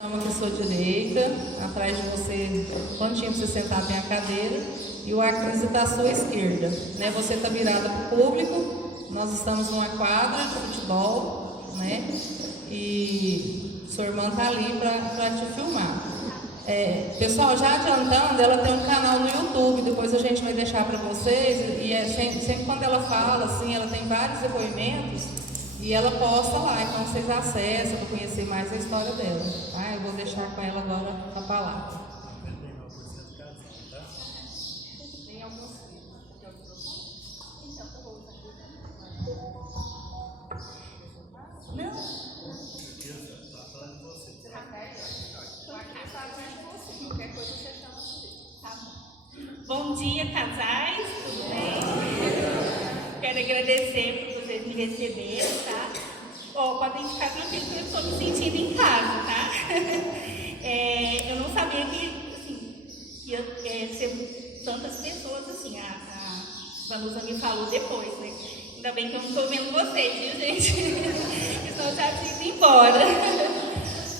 Chama aqui à sua direita, atrás de você, cantinho para você sentar tem a cadeira, e o Arcris está à sua esquerda. Né? Você está virado para o público, nós estamos numa quadra de futebol, né? E sua irmã está ali para te filmar. Pessoal, já adiantando, ela tem um canal no YouTube, depois a gente vai deixar para vocês, e sempre quando ela fala, assim, ela tem vários depoimentos, e ela posta lá, então vocês acessam para conhecer mais a história dela. Tá? Eu vou deixar com ela agora a palavra. Tem alguns Não. Qualquer coisa você chama assim. Tá bom. Bom dia, casais, tudo bem? Quero agradecer por vocês me receberem, tá? Podem ficar tranquilos que eu estou me sentindo em casa, tá? Eu não sabia que, assim, ia ser tantas pessoas, assim, a Vanusa me falou depois, né? Ainda bem que eu não estou vendo vocês, viu, gente? Senão eu já tinha ido embora.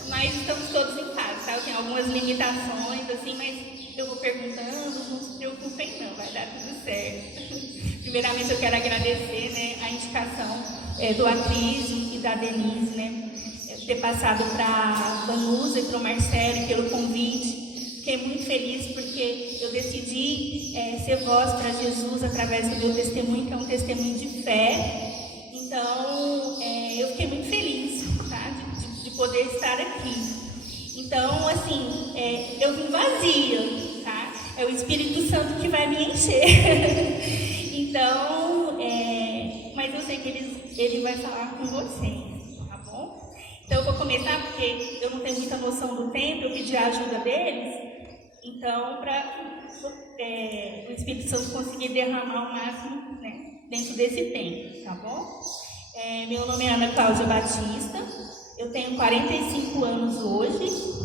Mas estamos todos em casa, tá? Eu tenho algumas limitações, assim, mas eu vou perguntando, não se preocupem não, vai dar tudo certo. Primeiramente eu quero agradecer, né, a indicação do Arcris e da Denise, né, ter passado para a Vanusa e para o Marcelo pelo convite. Fiquei muito feliz porque eu decidi ser voz para Jesus através do meu testemunho, que é um testemunho de fé. Então, eu fiquei muito feliz, tá, de poder estar aqui. Então, assim, eu vim vazia, tá? É o Espírito Santo que vai me encher. Então, mas eu sei que ele vai falar com vocês, tá bom? Então, eu vou começar porque eu não tenho muita noção do tempo, eu pedi a ajuda deles. Então, para o Espírito Santo conseguir derramar o máximo, né, dentro desse tempo, tá bom? Meu nome é Ana Cláudia Batista, eu tenho 45 anos hoje.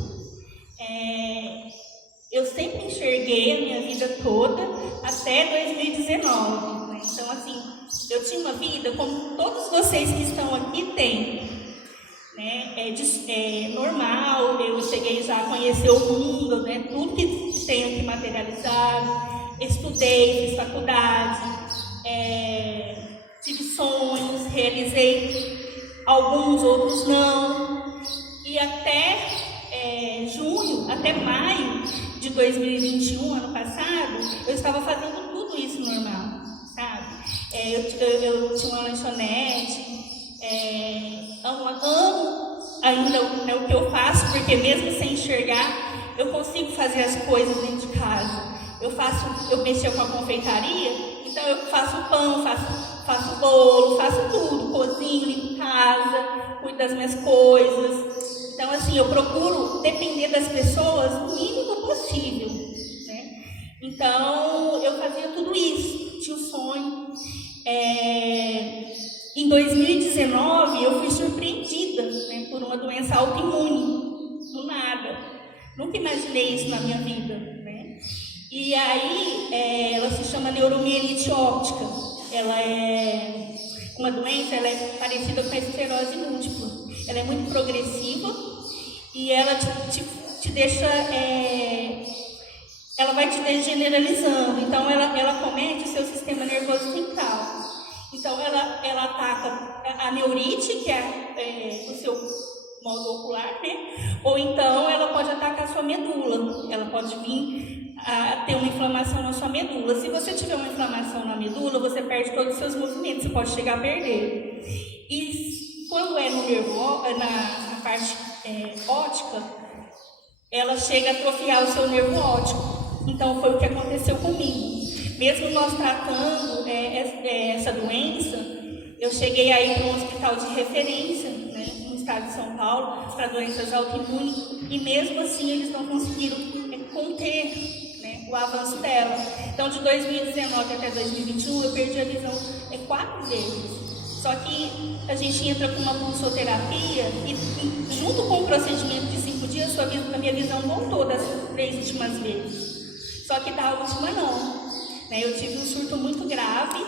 Eu sempre enxerguei a minha vida toda até 2019. Né? Então, assim, eu tinha uma vida como todos vocês que estão aqui têm. Né? Normal, eu cheguei já a conhecer o mundo, né? Tudo que tenho que materializar. Estudei, fiz faculdade, tive sonhos, realizei alguns, outros não. E até junho, até maio de 2021, ano passado, eu estava fazendo tudo isso normal, sabe? Eu tinha uma lanchonete, amo ainda o que eu faço, porque mesmo sem enxergar, eu consigo fazer as coisas dentro de casa. Eu mexo com a confeitaria, então eu faço pão, faço bolo, faço tudo, cozinho, limpo casa, cuido das minhas coisas. Então, assim, eu procuro depender das pessoas o mínimo possível, né? Então, eu fazia tudo isso, tinha o sonho. Em 2019, eu fui surpreendida, né, por uma doença autoimune, do nada. Nunca imaginei isso na minha vida, né? E aí, ela se chama neuromielite óptica. Ela é uma doença, ela é parecida com a esclerose múltipla. Ela é muito progressiva e ela te deixa, ela vai te degeneralizando. Então, ela comete o seu sistema nervoso central. Então, ela ataca a neurite, que é o seu modo ocular, né? Ou então, ela pode atacar a sua medula. Ela pode vir a ter uma inflamação na sua medula. Se você tiver uma inflamação na medula, você perde todos os seus movimentos, você pode chegar a perder. E quando é no nervo, na parte óptica, ela chega a atrofiar o seu nervo óptico. Então, foi o que aconteceu comigo. Mesmo nós tratando essa doença, eu cheguei aí para um hospital de referência, né, no estado de São Paulo, para doenças autoimunes, e mesmo assim eles não conseguiram conter, né, o avanço dela. Então, de 2019 até 2021, eu perdi a visão 4 vezes. Só que a gente entra com uma pulsoterapia e junto com o procedimento de 5 dias, a minha visão voltou das 3 últimas vezes. Só que da última não. Né? Eu tive um surto muito grave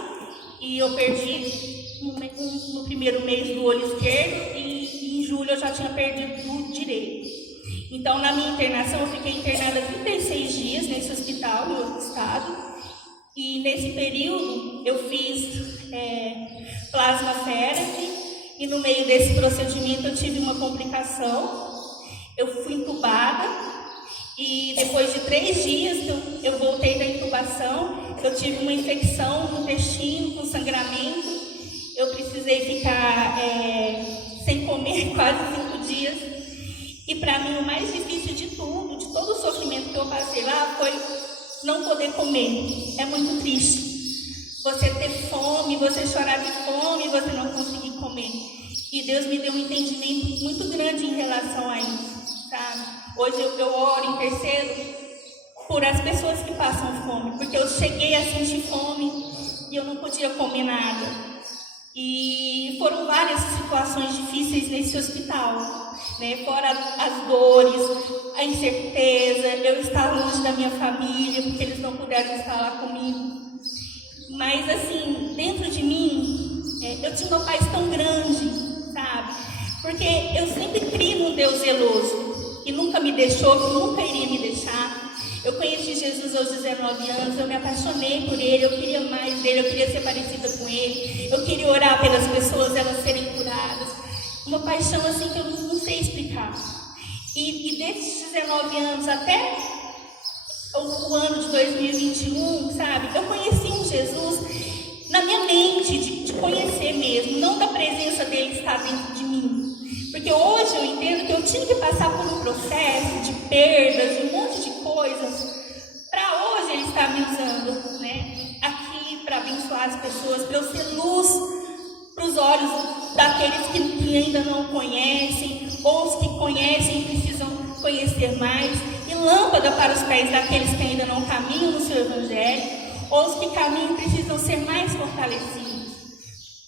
e eu perdi no primeiro mês do olho esquerdo e em julho eu já tinha perdido o direito. Então, na minha internação, eu fiquei internada 36 dias nesse hospital, no outro estado. E nesse período, eu fiz plasmaférese. E no meio desse procedimento, eu tive uma complicação. Eu fui entubada. E depois de 3 dias, eu voltei da intubação. Eu tive uma infecção no intestino, com sangramento. Eu precisei ficar sem comer quase 5 dias. E para mim, o mais difícil de tudo, de todo o sofrimento que eu passei lá, foi não poder comer. É muito triste. Você ter fome, você chorar de fome, você não conseguir comer. E Deus me deu um entendimento muito grande em relação a isso, sabe? Hoje eu oro, intercedo por as pessoas que passam fome, porque eu cheguei a sentir fome e eu não podia comer nada. E foram várias situações difíceis nesse hospital, né? Fora as dores, a incerteza, eu estar longe da minha família, porque eles não puderam estar lá comigo. Mas assim, dentro de mim, eu tinha uma paz tão grande, sabe? Porque eu sempre criei num Deus zeloso, que nunca me deixou, que nunca iria me deixar. Eu conheci Jesus aos 19 anos, eu me apaixonei por Ele, eu queria mais dele, eu queria ser parecida com Ele, eu queria orar pelas pessoas, elas serem curadas. Uma paixão assim que eu não sei explicar. E desses 19 anos até o ano de 2021, sabe? Eu conheci um Jesus na minha mente, de conhecer mesmo, não da presença dele estar dentro de mim. Porque hoje eu entendo que eu tive que passar por um processo de perdas, de um monte de coisas, para hoje ele estar me usando, né? Aqui para abençoar as pessoas, para eu ser luz para os olhos daqueles que ainda não conhecem, ou os que conhecem e precisam conhecer mais, e lâmpada para os pés daqueles que ainda não caminham no seu evangelho, ou os que caminham e precisam ser mais fortalecidos.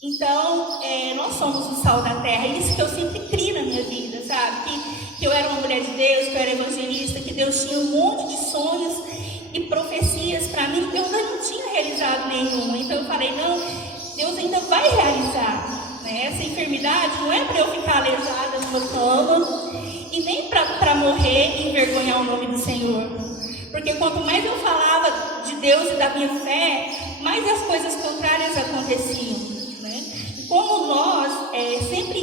Então, nós somos o sal da terra, isso que eu sempre criei na minha vida, sabe? Que eu era uma mulher de Deus, que eu era evangelista, que Deus tinha um monte de sonhos e profecias para mim, eu ainda não tinha realizado nenhuma. Então eu falei, não, Deus ainda vai realizar, né? Essa enfermidade não é para eu ficar lesada numa cama e nem para morrer e envergonhar o nome do Senhor. Porque quanto mais eu falava de Deus e da minha fé, mais as coisas contrárias aconteciam. Como nós sempre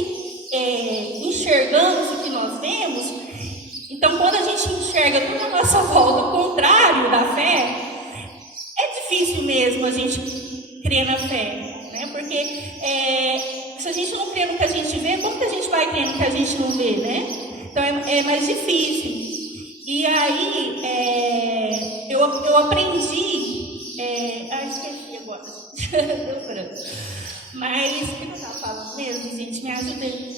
enxergamos o que nós vemos, então quando a gente enxerga tudo à nossa volta, o contrário da fé, é difícil mesmo a gente crer na fé, né? Porque se a gente não crê no que a gente vê, como que a gente vai crer no que a gente não vê, né? Então é mais difícil. E aí eu aprendi, esqueci agora, deu branco. Mas, o que eu estava falando mesmo, gente? Me ajuda aí.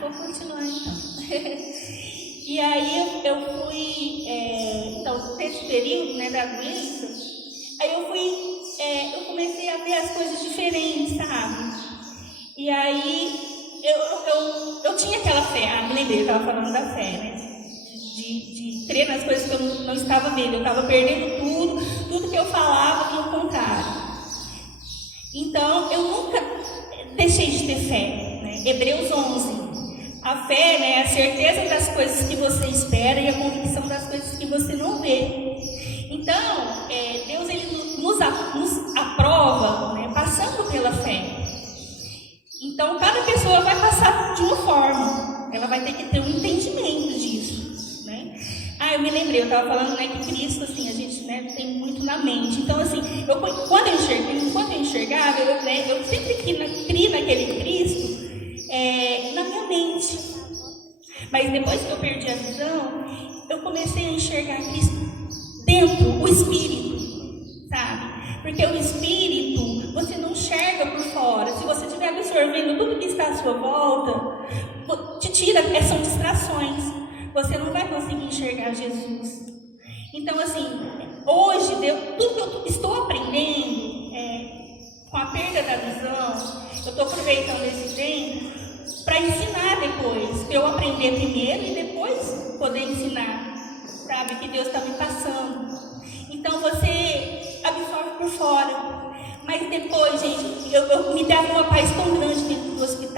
Vou continuar então. E aí eu fui, então, nesse período, né, da doença, aí eu comecei a ver as coisas diferentes, sabe? E aí eu tinha aquela fé, me lembrei, eu estava falando da fé, né? De crer nas coisas que eu não estava vendo, eu estava perdendo tudo que eu falava vinha ao contrário. Então, eu nunca deixei de ter fé, né? Hebreus 11. A fé, né, é a certeza das coisas que você espera e a convicção das coisas que você não vê. Então, Deus ele nos aprova, né, passando pela fé. Então, cada pessoa vai passar de uma forma, ela vai ter que ter um entendimento disso. Eu me lembrei, eu estava falando, né, que Cristo, assim, a gente, né, tem muito na mente. Então, assim, enquanto eu enxergava, eu sempre criei naquele Cristo na minha mente. Mas depois que eu perdi a visão, eu comecei a enxergar Cristo dentro, o Espírito, sabe? Porque o Espírito, você não enxerga por fora. Se você estiver absorvendo tudo que está à sua volta, te tira, são distrações. Você não vai conseguir enxergar Jesus. Então, assim, hoje, tudo que eu estou aprendendo com a perda da visão, eu estou aproveitando esse tempo para ensinar depois. Para eu aprender primeiro e depois poder ensinar, sabe? Que Deus está me passando. Então, você absorve por fora. Mas depois, gente, eu me dava uma paz tão grande dentro do hospital.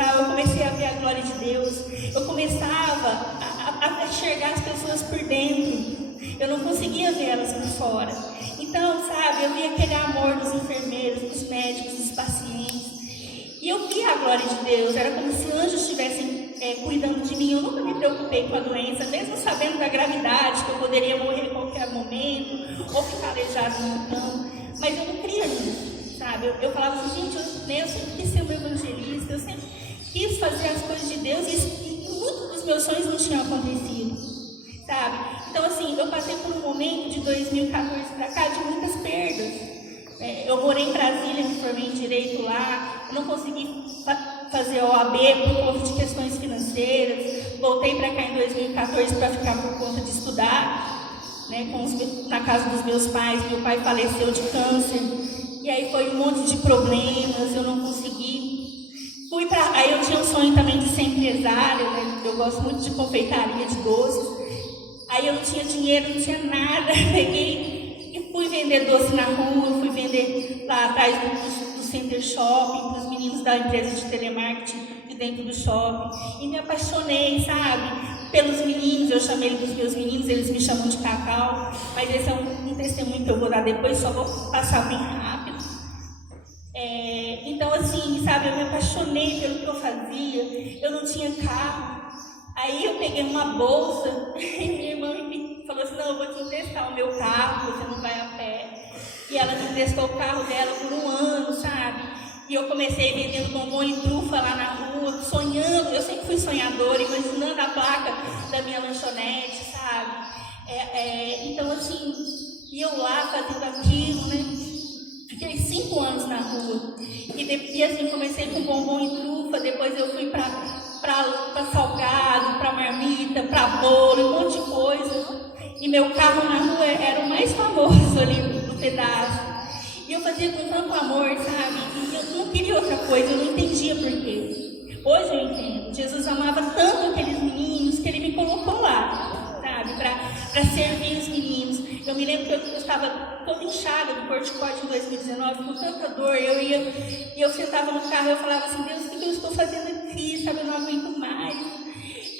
enxergar as pessoas por dentro. Eu não conseguia ver elas por fora. Então, sabe, eu via aquele amor dos enfermeiros, dos médicos, dos pacientes. E eu via a glória de Deus. Era como se anjos estivessem cuidando de mim. Eu nunca me preocupei com a doença, mesmo sabendo da gravidade, que eu poderia morrer em qualquer momento, ou ficar aleijado no campo. Mas eu não cria nisso, sabe? Eu falava assim, gente, eu sempre quis ser um evangelista, eu sempre quis fazer as coisas de Deus e muitos dos meus sonhos não tinham acontecido, sabe? Então, assim, eu passei por um momento de 2014 para cá de muitas perdas. Eu morei em Brasília, me formei em Direito lá, eu não consegui fazer OAB por conta de questões financeiras, voltei para cá em 2014 para ficar por conta de estudar, né, na casa dos meus pais. Meu pai faleceu de câncer, e aí foi um monte de problemas, eu não consegui. Aí eu tinha um sonho também de ser empresária, né, eu gosto muito de confeitaria, de doces. Aí eu não tinha dinheiro, não tinha nada, peguei e fui vender doce na rua, fui vender lá atrás do Center Shopping, para os meninos da empresa de telemarketing de dentro do shopping. E me apaixonei, sabe, pelos meninos. Eu chamei eles dos meus meninos, eles me chamam de Cacau, mas esse é um testemunho que eu vou dar depois, só vou passar bem rápido. Então, assim, sabe, eu me apaixonei pelo que eu fazia, eu não tinha carro. Aí eu peguei uma bolsa e minha irmã me falou assim, não, eu vou te emprestar o meu carro, você não vai a pé. E ela me emprestou o carro dela por um ano, sabe? E eu comecei vendendo bombom e trufa lá na rua, sonhando. Eu sempre fui sonhadora, imaginando a placa da minha lanchonete, sabe? Então, assim, e eu lá fazendo aquilo, né? Fiquei 5 anos na rua. E assim, comecei com bombom e trufa, depois eu fui para salgado, para marmita, para bolo, um monte de coisa. E meu carro na rua era o mais famoso ali no pedaço. E eu fazia com tanto amor, sabe? E eu não queria outra coisa, eu não entendia por quê. Hoje eu entendo. Jesus amava tanto aqueles meninos que ele me colocou lá, sabe? Para servir os meninos. Eu me lembro que eu estava toda inchada do corticóide em 2019, com tanta dor. Eu sentava no carro e eu falava assim, Deus, o que eu estou fazendo aqui? Sabe, eu não aguento mais.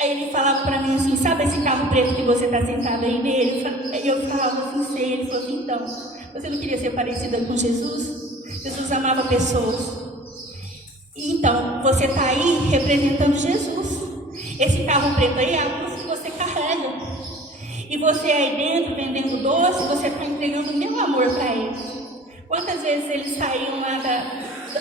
Aí ele falava para mim assim, sabe esse carro preto que você está sentado aí nele? Aí eu falava assim, sei. Ele falou assim, então, você não queria ser parecida com Jesus? Jesus amava pessoas. Então, você está aí representando Jesus. Esse carro preto aí é a cruz que você carrega. E você aí dentro, vendendo doce, você está entregando o meu amor para eles. Quantas vezes eles saíam lá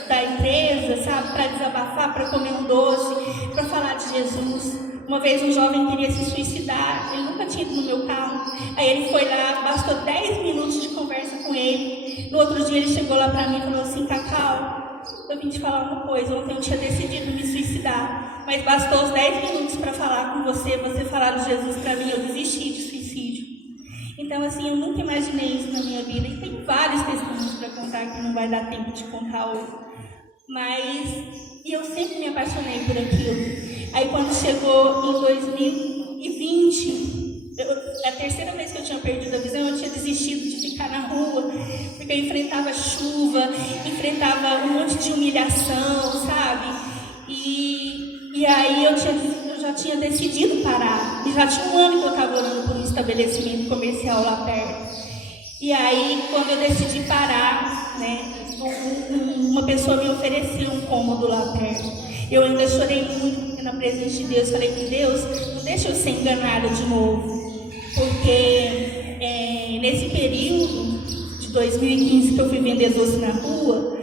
da empresa, sabe, para desabafar, para comer um doce, para falar de Jesus. Uma vez um jovem queria se suicidar, ele nunca tinha ido no meu carro. Aí ele foi lá, bastou 10 minutos de conversa com ele. No outro dia ele chegou lá para mim e falou assim, Cacau, eu vim te falar uma coisa, ontem eu tinha decidido me suicidar, mas bastou os 10 minutos para falar com você falar de Jesus para mim, eu desisti de suicídio. Então, assim, eu nunca imaginei isso na minha vida, e tem vários testemunhos para contar que não vai dar tempo de contar hoje. E eu sempre me apaixonei por aquilo. Aí quando chegou em 2020, a terceira vez que eu tinha perdido a visão, eu tinha desistido de ficar na rua, porque eu enfrentava chuva, enfrentava um monte de humilhação, sabe? E aí eu já tinha decidido parar. E já tinha um ano que eu estava orando por um estabelecimento comercial lá perto. E aí, quando eu decidi parar, né, uma pessoa me ofereceu um cômodo lá perto. Eu ainda chorei muito na presença de Deus. Falei que Deus, não deixa eu ser enganada de novo. Porque nesse período de 2015 que eu fui vender doce na rua,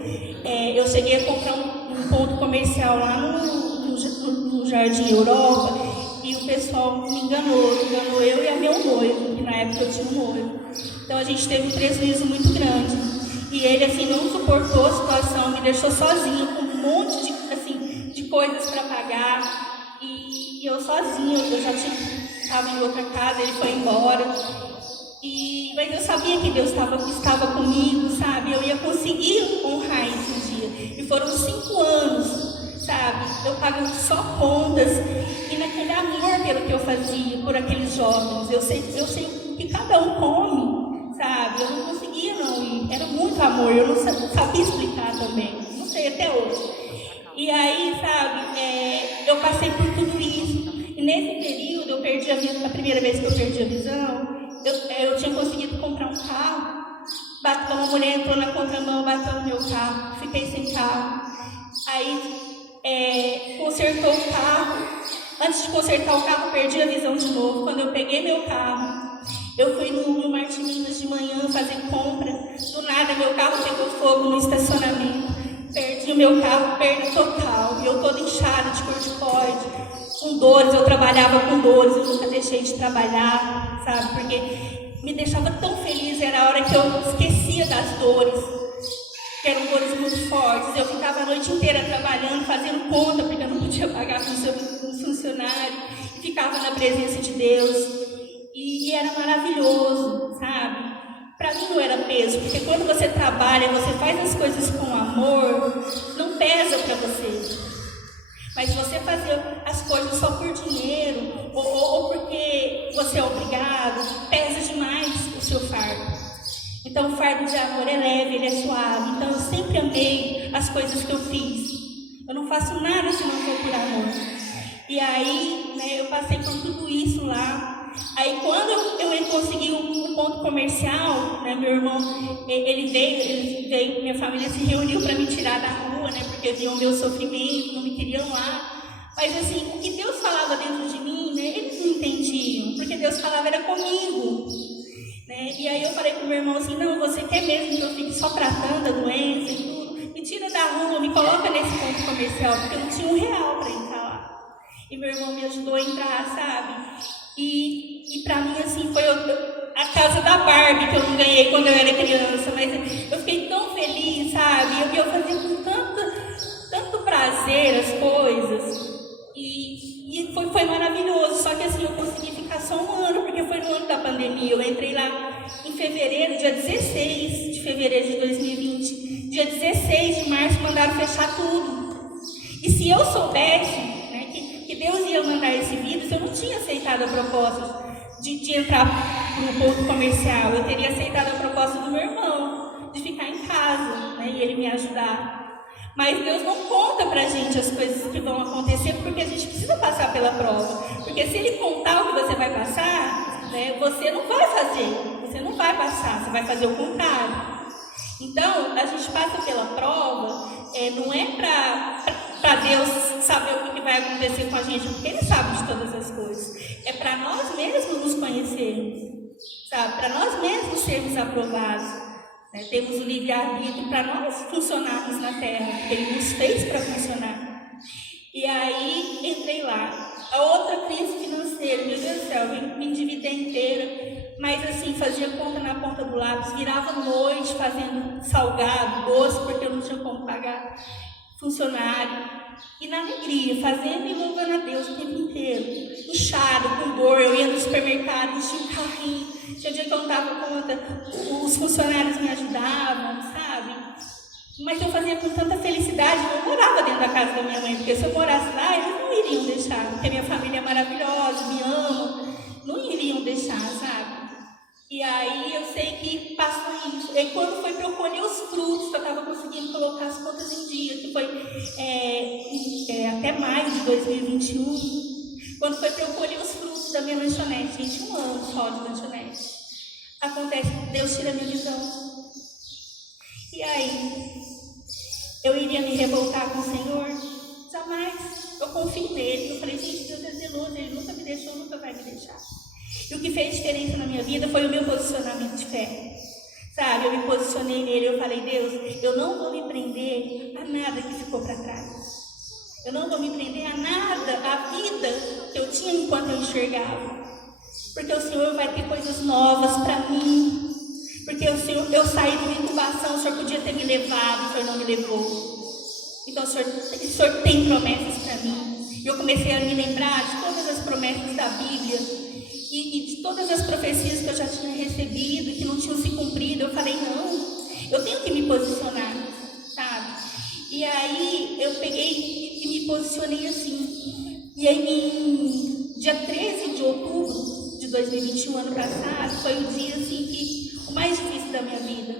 eu cheguei a comprar um ponto comercial lá no Jardim Europa, e o pessoal me enganou eu e a meu noivo, que na época eu tinha um noivo. Então a gente teve um prejuízo muito grande. E ele assim não suportou a situação, me deixou sozinha com um monte de coisas para pagar. E eu sozinha, eu já estava em outra casa, ele foi embora. Mas eu sabia que Deus estava comigo, sabe? Eu ia conseguir honrar esse dia. E foram 5 anos, sabe? Eu pagando só contas e naquele amor pelo que eu fazia, por aqueles jovens. Eu sei que cada um come, sabe? Eu não conseguia não ir. Era muito amor, eu não sabia explicar também. Não sei até hoje. E aí, sabe, eu passei por tudo isso. E nesse período eu perdi perdi a primeira vez que eu perdi a visão, eu tinha conseguido comprar um carro. Uma mulher entrou na contramão, bateu no meu carro, fiquei sem carro. Aí consertou o carro. Antes de consertar o carro, perdi a visão de novo. Quando eu peguei meu carro, eu fui no Martininas de manhã fazer compra. Do nada, meu carro pegou fogo no estacionamento. Perdi o meu carro, perda total. E eu toda inchada de corticoide, com dores. Eu trabalhava com dores, eu nunca deixei de trabalhar, sabe? Porque me deixava tão feliz, era a hora que eu esquecia das dores, que eram dores muito fortes. Eu ficava a noite inteira trabalhando, fazendo conta, porque eu não podia pagar um funcionário, e ficava na presença de Deus, e era maravilhoso, sabe? Para mim não era peso, porque quando você trabalha, você faz as coisas com amor, não pesa para você. Mas se você fazer as coisas só por dinheiro, ou porque você é obrigado, pesa demais o seu fardo. Então o fardo de amor é leve, ele é suave. Então eu sempre amei as coisas que eu fiz. Eu não faço nada se não for por amor. E aí, né, eu passei por tudo isso lá. Aí quando eu consegui um ponto comercial, né, meu irmão, ele veio, minha família se reuniu para me tirar da rua, né, porque viam o meu sofrimento, não me queriam lá. Mas assim, o que Deus falava dentro de mim, né, eles não entendiam, porque Deus falava era comigo. Né? E aí eu falei pro meu irmão assim, não, você quer mesmo que eu fique só tratando a doença e tudo? Me tira da rua, me coloca nesse ponto comercial, porque eu não tinha R$1 para entrar lá. E meu irmão me ajudou a entrar, sabe? E pra mim, assim, foi a casa da Barbie que eu não ganhei quando eu era criança, mas eu fiquei tão feliz, sabe? Eu fazia com tanto prazer as coisas, e foi maravilhoso. Só que assim, eu consegui ficar só um ano, porque foi no ano da pandemia. Eu entrei lá em fevereiro, dia 16 de fevereiro de 2020. Dia 16 de março mandaram fechar tudo. E se eu soubesse que Deus ia mandar esse vírus, eu não tinha aceitado a proposta de entrar no ponto comercial. Eu teria aceitado a proposta do meu irmão, de ficar em casa, né, e ele me ajudar. Mas Deus não conta pra gente as coisas que vão acontecer, porque a gente precisa passar pela prova. Porque se Ele contar o que você vai passar, né, você não vai fazer, você não vai passar, você vai fazer o contrário. Então, a gente passa pela prova, não é para Deus saber o que vai acontecer com a gente, porque Ele sabe de todas as coisas. É para nós mesmos nos conhecermos, sabe? Para nós mesmos sermos aprovados. Né? Temos o livre-arbítrio para nós funcionarmos na Terra, porque Ele nos fez para funcionar. E aí, entrei lá. A outra crise financeira, meu Deus do céu, me endividei inteira. Mas assim, fazia conta na ponta do lápis, virava noite fazendo salgado, doce, porque eu não tinha como pagar funcionário. E na alegria, fazendo e louvando a Deus o tempo inteiro. Inchado, com dor, eu ia no supermercado, enchia o carrinho. Tinha dia que eu não dava conta, os funcionários me ajudavam, sabe? Mas eu fazia com tanta felicidade, eu não morava dentro da casa da minha mãe, porque se eu morasse lá, eles não iriam deixar, porque minha família é maravilhosa, me ama, não iriam deixar, sabe? E aí eu sei que passou isso. E quando foi para eu colher os frutos, que eu estava conseguindo colocar as contas em dia, que foi até maio de 2021, quando foi para eu colher os frutos da minha lanchonete, gente, 1 ano só de lanchonete, acontece que Deus tira a minha visão. E aí, eu iria me revoltar com o Senhor? Jamais. Eu confio nele. Eu falei, gente, Deus é zeloso, Ele nunca me deixou, nunca vai me deixar. E o que fez diferença na minha vida foi o meu posicionamento de fé. Sabe, eu me posicionei nele, eu falei, Deus, eu não vou me prender a nada que ficou para trás. Eu não vou me prender a nada, a vida que eu tinha enquanto eu enxergava. Porque o Senhor vai ter coisas novas para mim. Porque o Senhor, eu saí de uma incubação, o Senhor podia ter me levado, o Senhor não me levou. Então o Senhor tem promessas para mim. E eu comecei a me lembrar de todas as promessas da Bíblia e de todas as profecias que eu já tinha recebido e que não tinham se cumprido. Eu falei, não, eu tenho que me posicionar, sabe? E aí eu peguei e me posicionei assim. E aí, dia 13 de outubro de 2021, ano passado, foi o dia assim o mais difícil da minha vida.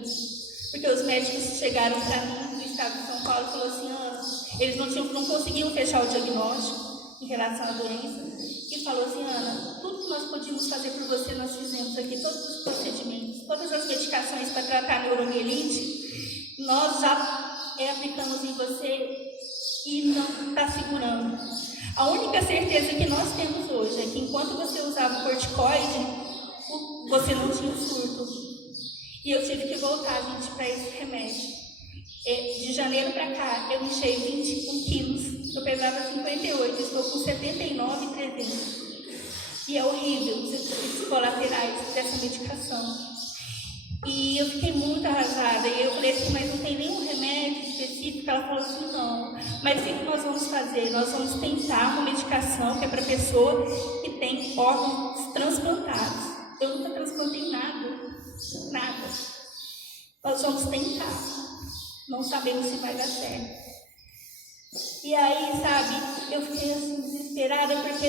Porque os médicos chegaram para mim do estado de São Paulo e falaram assim, eles não conseguiam fechar o diagnóstico. em relação à doença, e falou assim: Ana, tudo que nós podíamos fazer por você, nós fizemos aqui, todos os procedimentos, todas as medicações para tratar a neuromielite, nós já aplicamos em você e não está segurando. A única certeza que nós temos hoje é que enquanto você usava o corticoide, você não tinha surto. E eu tive que voltar, gente, para esse remédio. De janeiro para cá, eu enchei 21 quilos. Eu pesava 58, estou com 79,300. E é horrível os efeitos colaterais dessa medicação. E eu fiquei muito arrasada. E eu falei assim: mas não tem nenhum remédio específico? Ela falou assim: não. Mas o que nós vamos fazer? Nós vamos tentar uma medicação que é para pessoa que tem órgãos transplantados. Eu nunca transplantei nada. Nada. Nós vamos tentar. Não sabemos se vai dar certo. E aí, sabe, eu fiquei assim desesperada, porque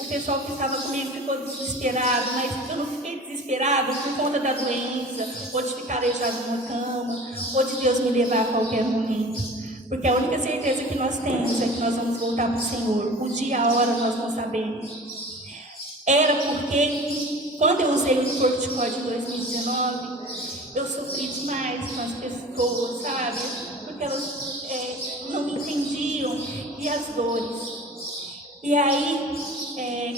o pessoal que estava comigo ficou desesperado, mas eu não fiquei desesperada por conta da doença, ou de ficar aleijado numa cama, ou de Deus me levar a qualquer momento. Porque a única certeza que nós temos é que nós vamos voltar para o Senhor. O dia, a hora, nós não sabemos. Era porque, quando eu usei o corticoide em 2019, eu sofri demais com as pessoas, sabe? Porque elas não me entendiam, e as dores. E aí,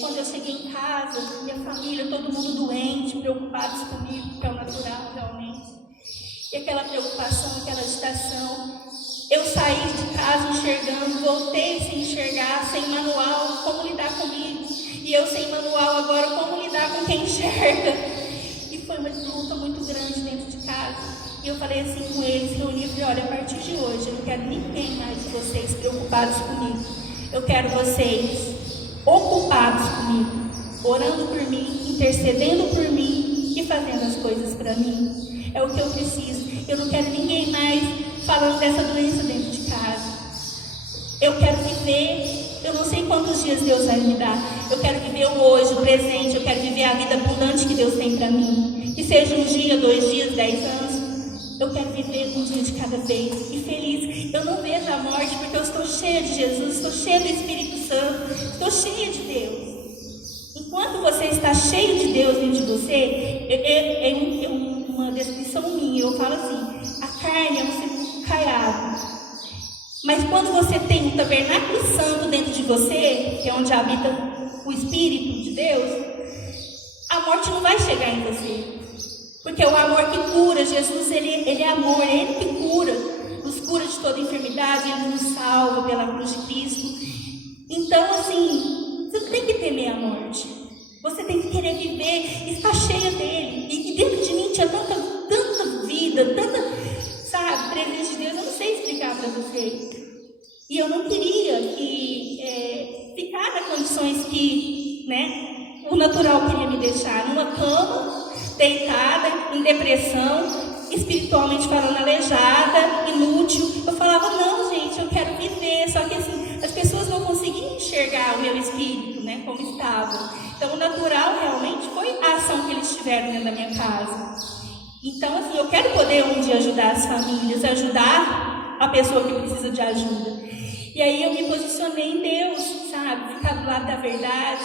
quando eu cheguei em casa, minha família, todo mundo doente, preocupados comigo, que é o natural realmente. E aquela preocupação, aquela agitação. Eu saí de casa enxergando, voltei sem enxergar, sem manual, como lidar comigo. E eu sem manual agora, como lidar com quem enxerga. E foi uma luta muito grande dentro de casa. E eu falei assim com eles, reuni e falei: olha, a partir de hoje, eu não quero ninguém mais de vocês preocupados comigo. Eu quero vocês ocupados comigo, orando por mim, intercedendo por mim e fazendo as coisas para mim. É o que eu preciso. Eu não quero ninguém mais falando dessa doença dentro de casa. Eu quero viver. Eu não sei quantos dias Deus vai me dar. Eu quero viver o hoje, o presente. Eu quero viver a vida abundante que Deus tem para mim. Que seja um dia, 2 dias, 10 anos. Eu quero viver um dia de cada vez e feliz. Eu não vejo a morte porque eu estou cheia de Jesus, estou cheia do Espírito Santo, estou cheia de Deus. Enquanto você está cheio de Deus dentro de você, é uma descrição minha. Eu falo assim: a carne é um sepulcro caiado. Mas quando você tem um tabernáculo santo dentro de você, que é onde habita o Espírito de Deus, a morte não vai chegar em você. Porque o amor que cura, Jesus, ele é amor, é Ele que cura, nos cura de toda enfermidade, Ele nos salva pela cruz de Cristo. Então, assim, você não tem que temer a morte, você tem que querer viver e estar cheia dEle. E dentro de mim tinha tanta vida, tanta, sabe, presença de Deus, eu não sei explicar para vocês. E eu não queria ficar nas condições que, o natural queria me deixar, numa cama, deitada, em depressão, espiritualmente falando, aleijada, inútil. Eu falava: não, gente, eu quero viver. Só que assim, as pessoas não conseguiam enxergar o meu espírito, como estava. Então, o natural realmente foi a ação que eles tiveram dentro da minha casa. Então, assim, eu quero poder um dia ajudar as famílias, ajudar a pessoa que precisa de ajuda. E aí eu me posicionei em Deus, sabe? Ficar do lado da verdade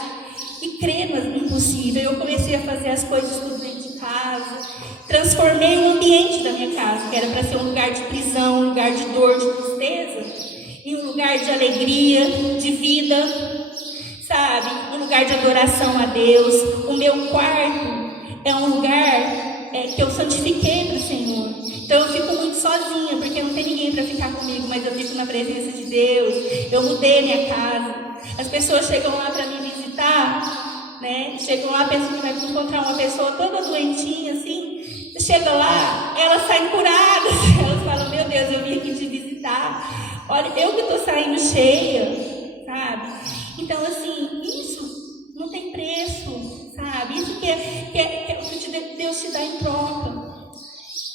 e crer no impossível. Eu comecei a fazer as coisas tudo dentro de casa, transformei o ambiente da minha casa, que era para ser um lugar de prisão, um lugar de dor, de tristeza, em um lugar de alegria, de vida, sabe? Um lugar de adoração a Deus. O meu quarto é um lugar que eu santifiquei para o Senhor. Então eu fico muito sozinha, porque não tem ninguém para ficar comigo, mas eu fico na presença de Deus. Eu mudei minha casa. As pessoas chegam lá para me visitar, chegam lá, pensam que vai encontrar uma pessoa toda doentinha, assim. Chega lá, elas saem curadas. Elas falam: meu Deus, eu vim aqui te visitar. Olha, eu que estou saindo cheia, sabe? Então, assim, isso não tem preço, sabe? Isso que é o que Deus te dá em troca.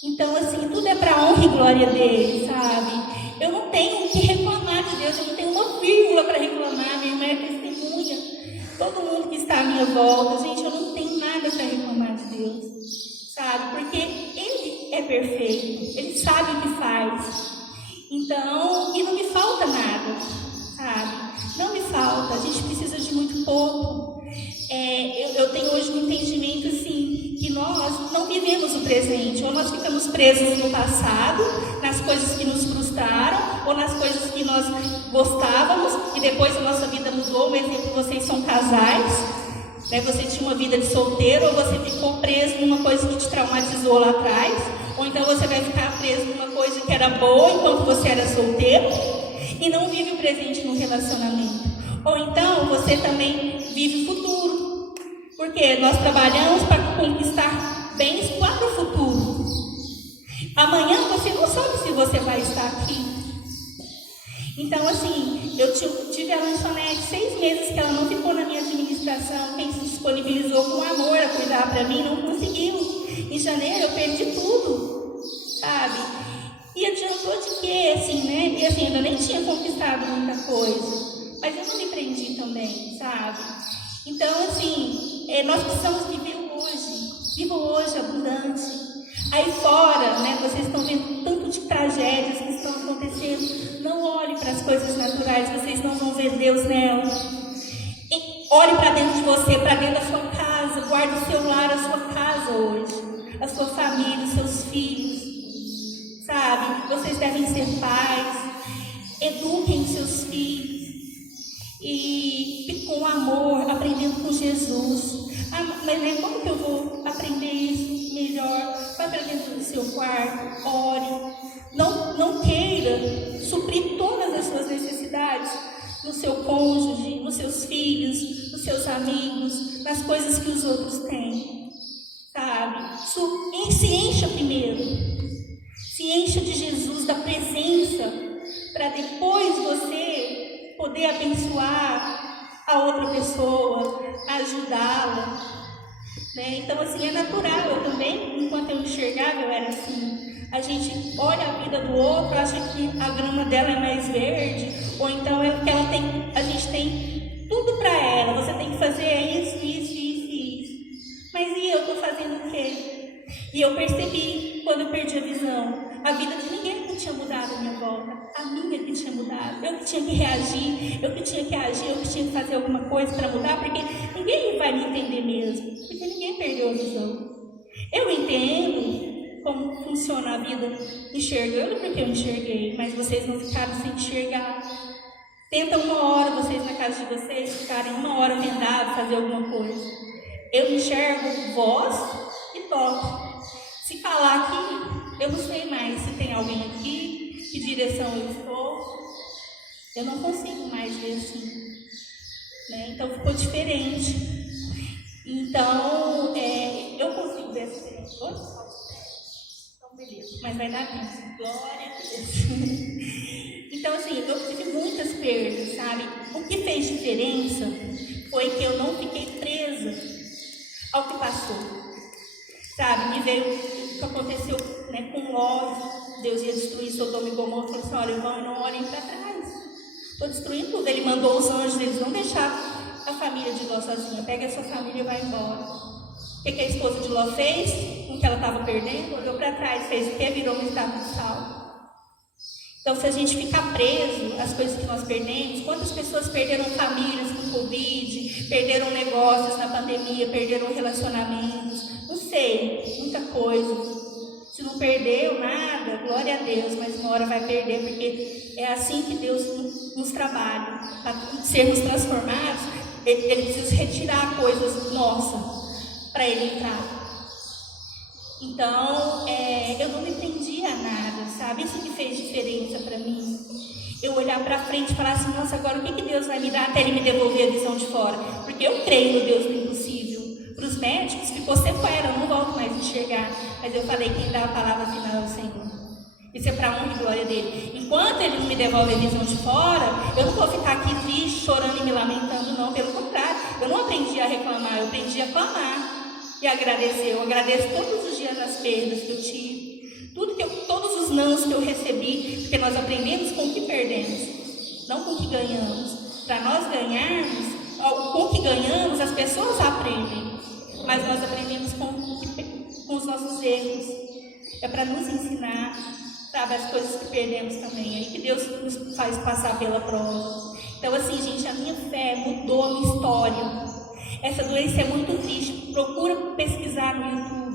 Então, assim, tudo é para honra e glória dele, sabe? Eu não tenho o que reclamar de Deus, eu não tenho uma vírgula para reclamar. Minha irmã é testemunha, todo mundo que está à minha volta, gente, eu não tenho nada para reclamar de Deus, sabe? Porque Ele é perfeito, Ele sabe o que faz. Então, e não me falta nada, sabe? Não me falta. falta, a gente precisa de muito pouco. Eu tenho hoje um entendimento assim, que nós não vivemos o presente, ou nós ficamos presos no passado, nas coisas que nos frustraram, ou nas coisas que nós gostávamos, e depois a nossa vida mudou. Um exemplo, vocês são casais, né? Você tinha uma vida de solteiro, ou você ficou preso numa coisa que te traumatizou lá atrás, ou então você vai ficar preso numa coisa que era boa enquanto você era solteiro, e não vive o presente no relacionamento. Ou então você também vive o futuro, porque nós trabalhamos para conquistar bens para o futuro. Amanhã você não sabe se você vai estar aqui. Então, assim, eu tive a lanchonete 6 meses que ela não ficou na minha administração. Quem se disponibilizou com amor a cuidar para mim não conseguiu. Em janeiro eu perdi tudo, sabe? E adiantou de quê, assim, né? E assim, eu nem tinha conquistado muita coisa, mas eu não me prendi também, sabe? Então, assim, nós precisamos viver o hoje. Viva o hoje abundante. Aí fora, né, vocês estão vendo tanto de tragédias que estão acontecendo. Não olhe para as coisas naturais, vocês não vão ver Deus nelas. Olhe para dentro de você, para dentro da sua casa. Guarde o seu lar, a sua casa hoje, a sua família, os seus filhos. Sabe, vocês devem ser pais, eduquem seus filhos e com amor, aprendendo com Jesus. Mas como que eu vou aprender isso melhor? Vai para dentro do seu quarto, ore. Não queira suprir todas as suas necessidades no seu cônjuge, nos seus filhos, nos seus amigos, nas coisas que os outros têm, sabe? Se encha primeiro. Se encha de Jesus, da presença, para depois você poder abençoar a outra pessoa, ajudá-la. Né? Então, assim, é natural. Eu também, enquanto eu enxergava, eu era assim. A gente olha a vida do outro, acha que a grama dela é mais verde, ou então é que ela tem, a gente tem tudo para ela. Você tem que fazer isso. Mas e eu estou fazendo o quê? E eu percebi, quando eu perdi a visão, a vida de ninguém que tinha mudado à minha volta, a minha que tinha mudado. Eu que tinha que reagir, eu que tinha que agir, eu que tinha que fazer alguma coisa para mudar, porque ninguém vai me entender mesmo, porque ninguém perdeu a visão. Eu entendo como funciona a vida enxergando, porque eu enxerguei, mas vocês não ficaram sem enxergar. Tenta 1 hora, vocês na casa de vocês, ficarem 1 hora vendados, fazer alguma coisa. Eu enxergo voz e toque. Se falar aqui, eu não sei mais se tem alguém aqui, que direção eu estou. Eu não consigo mais ver assim. Né? Então ficou diferente. Então, eu consigo ver diferente. Então, beleza. Mas vai dar tempo. Glória a Deus. Então, assim, eu tive muitas perdas, sabe? O que fez diferença foi que eu não fiquei presa ao que passou. Sabe? Me veio o que aconteceu, né, com Ló. Deus ia destruir Sodoma e Gomorra. Falou assim: olha, vão e não olhem para trás. Estou destruindo tudo. Ele mandou os anjos, eles não deixaram a família de Ló sozinha. Pega a sua família e vai embora. O que a esposa de Ló fez com o que ela estava perdendo? Olhou para trás, fez o que? Virou uma estátua de sal. Então, se a gente ficar preso às coisas que nós perdemos, quantas pessoas perderam famílias com Covid, perderam negócios na pandemia, perderam relacionamentos, não sei, muita coisa. Se não perdeu nada, glória a Deus, mas uma hora vai perder, porque é assim que Deus nos trabalha. Para sermos transformados, Ele precisa retirar coisas nossas para Ele entrar. Então, eu não me prendia a nada, sabe? Isso que fez diferença para mim. Eu olhar para frente e falar assim: nossa, agora o que Deus vai me dar até Ele me devolver a visão de fora? Porque eu creio no Deus do impossível. Para os médicos ficou sequela, eu não volto mais a enxergar. Mas eu falei: quem dá a palavra final é o Senhor. Isso é para a honra e glória dele. Enquanto Ele não me devolve a visão de fora, eu não vou ficar aqui triste, chorando e me lamentando, não. Pelo contrário, eu não aprendi a reclamar, eu aprendi a clamar e agradecer. Eu agradeço todos os dias as perdas que eu tive, todos os nãos que eu recebi, porque nós aprendemos com o que perdemos, não com o que ganhamos. Para nós ganharmos, com o que ganhamos, as pessoas aprendem, mas nós aprendemos com os nossos erros. É para nos ensinar, sabe, as coisas que perdemos também. É aí que Deus nos faz passar pela prova. Então, assim, gente, a minha fé mudou a minha história. Essa doença é muito triste. Procura pesquisar no YouTube.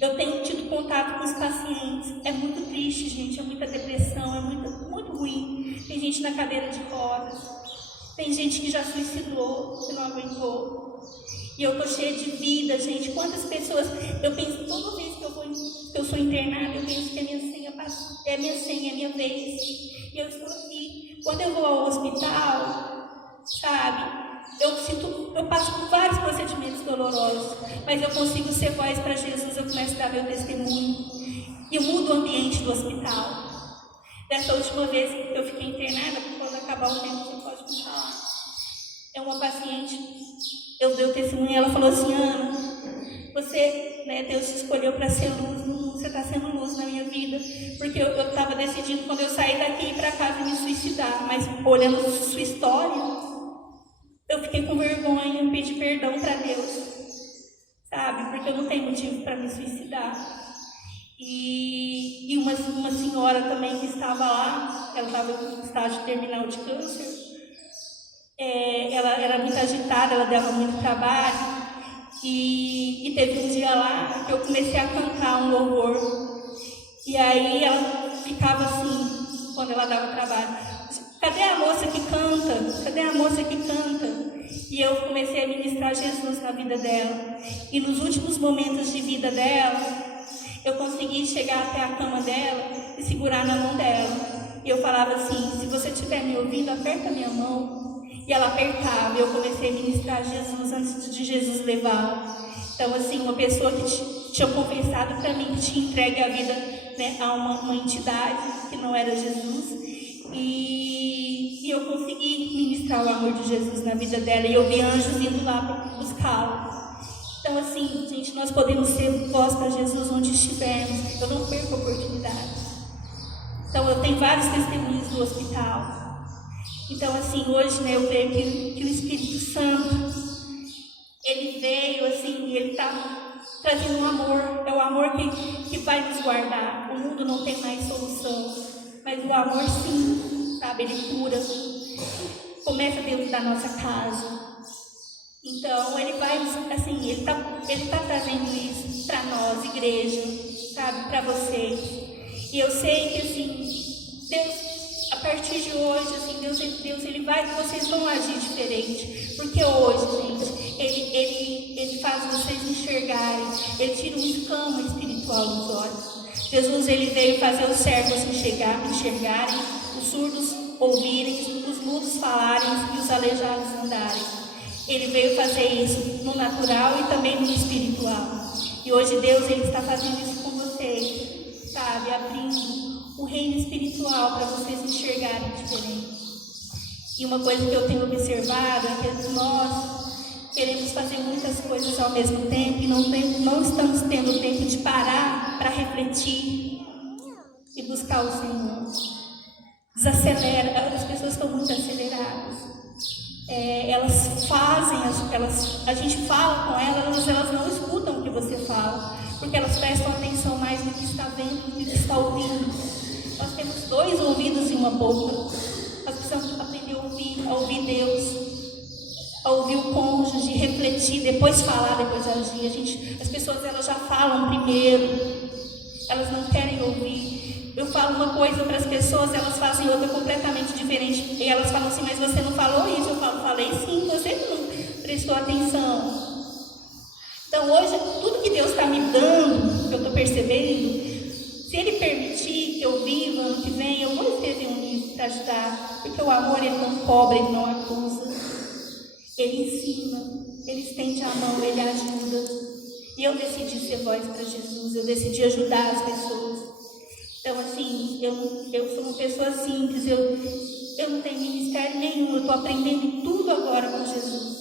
Eu tenho tido contato com os pacientes. É muito triste, gente. É muita depressão. É muito ruim. Tem gente na cadeira de rodas. Tem gente que já suicidou, que não aguentou. E eu tô cheia de vida, gente. Quantas pessoas... Eu penso, toda vez que eu sou internada, eu penso que a minha senha é a minha senha, é a minha vez. E eu estou aqui. Quando eu vou ao hospital, sabe... Eu passo por vários procedimentos dolorosos, mas eu consigo ser voz para Jesus, eu começo a dar meu testemunho. E eu mudo o ambiente do hospital. Dessa última vez que eu fiquei internada, quando acabar o tempo, você pode me falar. É uma paciente, eu dei o testemunho e ela falou assim: Ana, você, né, Deus te escolheu para ser luz no mundo, você está sendo luz na minha vida. Porque eu estava decidindo, quando eu sair daqui, ir para casa e me suicidar. Mas olhando sua história, eu fiquei com vergonha e pedi perdão para Deus, sabe? Porque eu não tenho motivo para me suicidar. E uma senhora também que estava lá, ela estava em estágio terminal de câncer, ela era muito agitada, ela dava muito trabalho. E teve um dia lá que eu comecei a cantar um louvor. E aí ela ficava assim, quando ela dava trabalho: cadê a moça que canta? Cadê a moça que canta? E eu comecei a ministrar Jesus na vida dela. E nos últimos momentos de vida dela, eu consegui chegar até a cama dela e segurar na mão dela. E eu falava assim: se você estiver me ouvindo, aperta minha mão. E ela apertava. E eu comecei a ministrar Jesus antes de Jesus levá-la. Então, assim, uma pessoa que tinha confessado para mim que tinha entregue a vida, né, a uma entidade que não era Jesus. E eu consegui ministrar o amor de Jesus na vida dela. E eu vi anjos indo lá para buscá-la. Então, assim, gente, nós podemos ser voz para Jesus onde estivermos. Eu não perco a oportunidade. Então, eu tenho vários testemunhos do hospital. Então, assim, hoje, né, eu creio que o Espírito Santo, ele veio, assim, e ele está trazendo um amor. É o amor que vai nos guardar. O mundo não tem mais solução, mas o amor, sim, sabe, ele cura. Começa dentro da nossa casa. Então, ele vai, assim, ele tá trazendo isso para nós, igreja, sabe, para vocês. E eu sei que, assim, Deus, a partir de hoje, assim, Deus, ele vai, vocês vão agir diferente. Porque hoje, gente, ele faz vocês enxergarem, ele tira um escama espiritual dos olhos. Jesus, ele veio fazer os cegos enxergarem, os surdos ouvirem, os mudos falarem e os aleijados andarem. Ele veio fazer isso no natural e também no espiritual. E hoje Deus, ele está fazendo isso com vocês, sabe? Abrindo o reino espiritual para vocês enxergarem diferente. E uma coisa que eu tenho observado é que nós queremos fazer muitas coisas ao mesmo tempo e não estamos tendo tempo de parar para refletir e buscar o Senhor. Desacelera, as pessoas estão muito aceleradas. Elas fazem, a gente fala com elas não escutam o que você fala, porque elas prestam atenção mais no que está vendo do que está ouvindo. Nós temos 2 ouvidos e uma boca. Nós precisamos aprender a ouvir Deus, a ouvir o cônjuge, refletir, depois falar, depois agir. As pessoas, elas já falam primeiro, elas não querem ouvir. Eu falo uma coisa para as pessoas, elas fazem outra completamente diferente. E elas falam assim: mas você não falou isso? Eu falo: falei sim, você não prestou atenção. Então hoje, tudo que Deus está me dando, que eu estou percebendo, se Ele permitir que eu viva ano que vem, eu vou escrever um livro para ajudar. Porque o amor, ele não cobra, ele não acusa. Ele ensina, ele estende a mão, ele ajuda. E eu decidi ser voz para Jesus, eu decidi ajudar as pessoas. Então, assim, eu sou uma pessoa simples, eu não tenho ministério nenhum, eu estou aprendendo tudo agora com Jesus.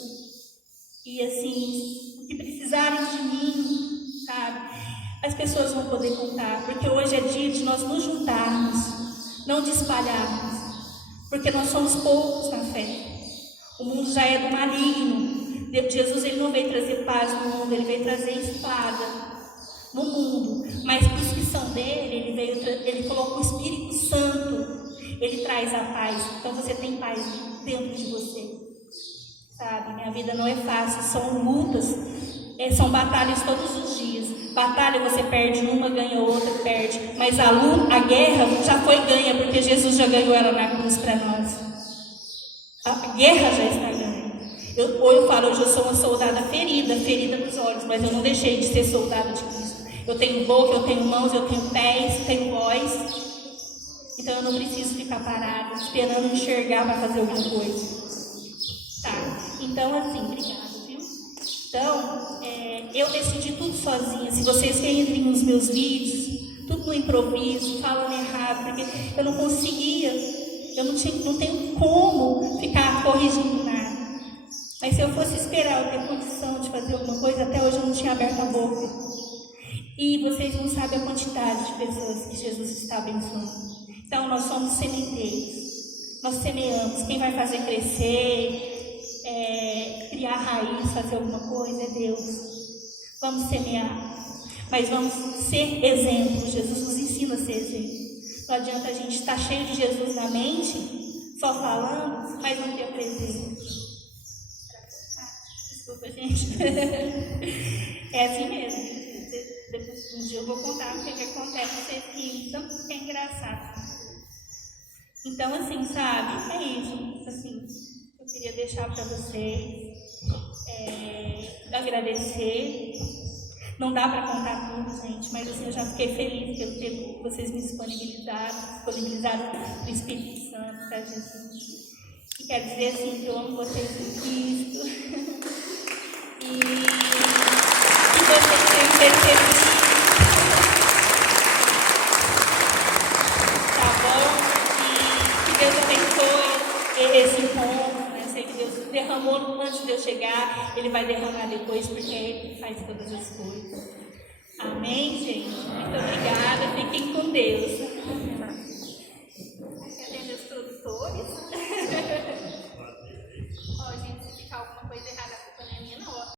E, assim, o que precisarem de mim, sabe, as pessoas vão poder contar, porque hoje é dia de nós nos juntarmos, não de espalharmos, porque nós somos poucos na fé. O mundo já é do maligno. Jesus, ele não veio trazer paz no mundo, ele veio trazer espada no mundo, mas para os que são dele, ele colocou o Espírito Santo, ele traz a paz. Então você tem paz dentro de você. Sabe, minha vida não é fácil, são lutas, são batalhas todos os dias. Batalha, você perde uma, ganha outra, perde. Mas a guerra já foi ganha, porque Jesus já ganhou ela na cruz para nós. A guerra já está ganha. Eu falo, hoje eu sou uma soldada ferida nos olhos, mas eu não deixei de ser soldada de Cristo. Eu tenho boca, eu tenho mãos, eu tenho pés, tenho voz. Então eu não preciso ficar parada, esperando enxergar para fazer alguma coisa. Tá, então assim, obrigada, viu? Então, eu decidi tudo sozinha. Se vocês verem os meus vídeos, tudo no improviso, falando errado, porque eu não conseguia, eu não tenho como ficar corrigindo nada. Mas se eu fosse esperar eu ter condição de fazer alguma coisa, até hoje eu não tinha aberto a boca. E vocês não sabem a quantidade de pessoas que Jesus está abençoando. Então, nós somos sementeiros. Nós semeamos. Quem vai fazer crescer, criar raiz, fazer alguma coisa é Deus. Vamos semear. Mas vamos ser exemplo. Jesus nos ensina a ser exemplo. Não adianta a gente estar cheio de Jesus na mente, só falando, mas não ter a presença. Desculpa, gente. É assim mesmo. Depois um dia eu vou contar o que acontece, vocês riem, tanto que é engraçado. Então, assim, sabe, é isso. Assim, eu queria deixar para vocês, agradecer. Não dá para contar tudo, gente, mas assim, eu já fiquei feliz pelo tempo que vocês me disponibilizaram o Espírito Santo para Jesus. E quero dizer assim, que eu amo vocês em Cristo. E que vocês tenham percebido. Tá bom? E que Deus abençoe esse encontro, né? Sei que Deus derramou antes de eu chegar, Ele vai derramar depois, porque Ele faz todas as coisas. Amém, gente? Muito obrigada. Fiquem com Deus.